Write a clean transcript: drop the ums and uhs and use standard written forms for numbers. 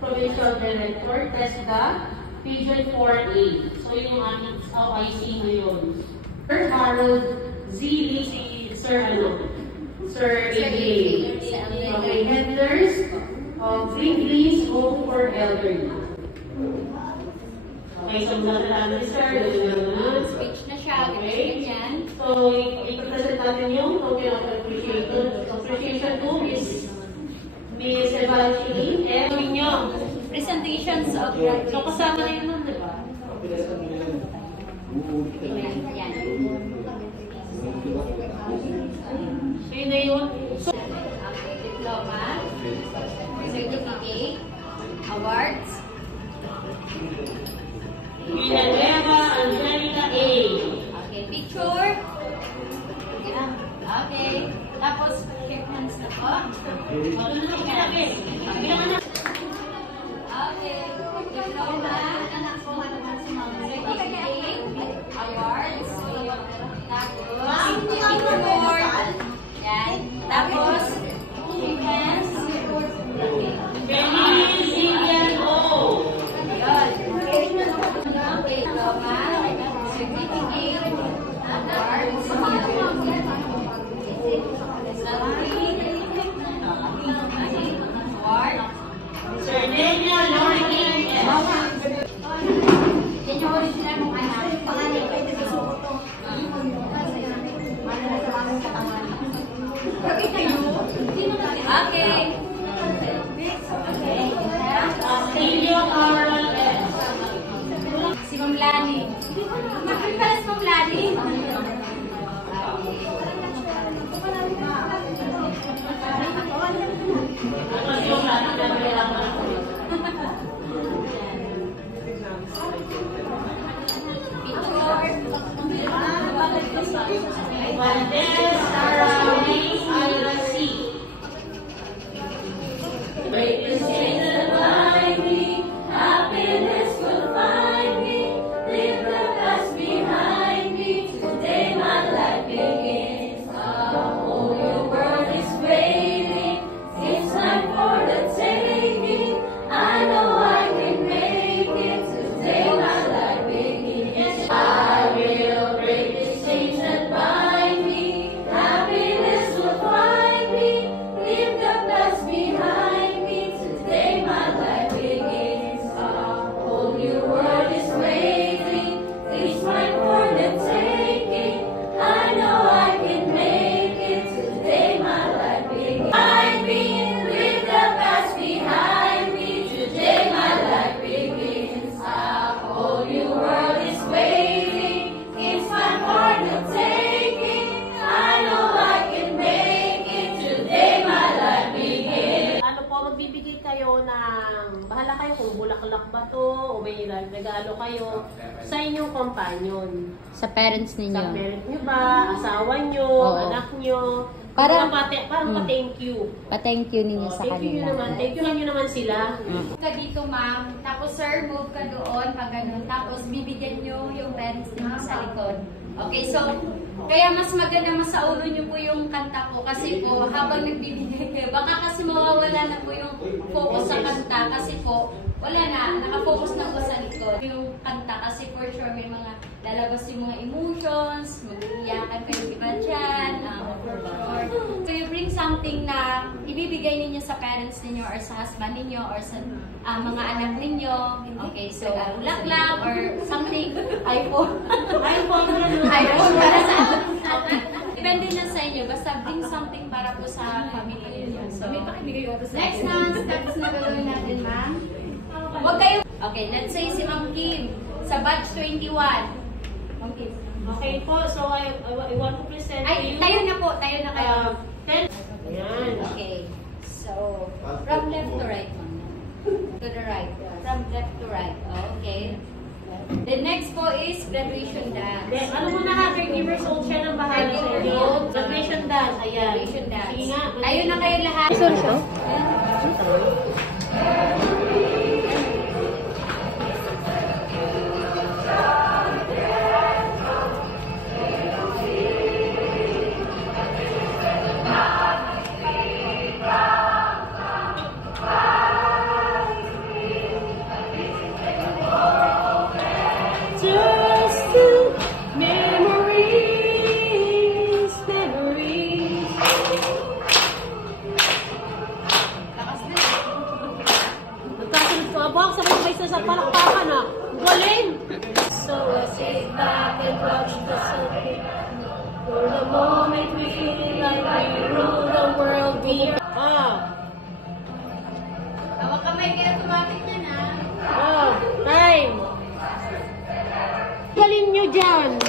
Provincial Director, TESDA, Region 4A. So yun yung ating OIC ngayon. Sir Harold Z. Sir ABA. Okay, headers of Green Home for Elderly. Okay, so magandang natin, sir. Speech na siya. Okay. So, i-present natin yung token of appreciation. Appreciation to Miss Evangeline and ninyo. Presentations of graduates. So, kasama na yun nun, di ba? Yan. So, yun na yun. So, Diploma, certificate, awards, Villanueva Angelica A. okay, picture, okay, tapos shake hands na po. Okay, diploma, certificate, awards, tapos picture, yan, tapos shake hands, Feliz Indian O. yun. Okay, diploma, certificate, awards, award, Sir Daniel Lorraine S. yan yung original mong anak. Pangalan ko ito sa photo. Okay. Castillo Carol S. Si Ma'am Lani. Bakit pala si Ma'am Lani? Valdez Sarah May Ira C. Break the chains that bind me, happiness will find me, leave the past behind me, today my life begins. The whole world is waiting, it's time for the taking, I know I can make it, today my life begins. I will break the chains that bind me, happiness will find me, leave the past behind me, today my life begins. A whole new world is waiting, it's mine for the taking, I know I can make it, today my life begins. Find me, leave the past behind me, today my life begins. A whole new world is waiting, it's mine for the taking, I know I can make it, today my life begins. Ano po, magbibigay kayo ng, bahala kayo kung bulaklak ba to, o may regalo kayo sa inyong companion. Sa parents Sa ninyo. parent nyo ba, asawa nyo, Oo. anak nyo. Parang- Parang pa-thank you. Pa-thank you ninyo sa Thank you kanila. naman. Thank you nyo naman sila. Ka dito, ma'am. Tapos, sir, move ka doon, pag ganun. Tapos, bibigyan nyo yung parents ninyo sa likod. Okay, so, kaya mas maganda masaulo nyo po yung kanta ko. Kasi po, habang nagbibigay kayo, baka kasi mawawala na po yung focus sa kanta. Kasi po, wala na, nakafocus na po sa likod. Yung kanta, kasi for sure, may mga lalabas yung mga emotions, mag-iiyakan kayo iba dyan, for sure. So, you bring something na ibibigay ninyo sa parents ninyo or sa husband ninyo or sa mga anak ninyo. Okay, so, bulaklak or something, iPhone. iPhone para sa depende na sa inyo. Basta bring something para po sa family ninyo. So, next na, steps na gagawin natin, ma'am. Huwag kayo. Okay, let's say si Ma'am Kim sa batch 21. Ma'am Kim. Okay po, so I want to present to Ay, you. tayo na po. Tayo na kayo. Ayan. Okay. So, from left to right, ma'am. To the right. From left to right. Okay. The next po is graduation dance. Ano muna ha, 30 years old siya ng bahala sa inyo. Graduation dance, ayan. Graduation dance. Sige nga. Tayo na kayo lahat. isa sa palakpakan ah. Galing! So I sit back and watch the sun. For the moment we feel like we rule the world. Hawak kamay, kaya automatic yan, ha? Time! Galing nyo dyan!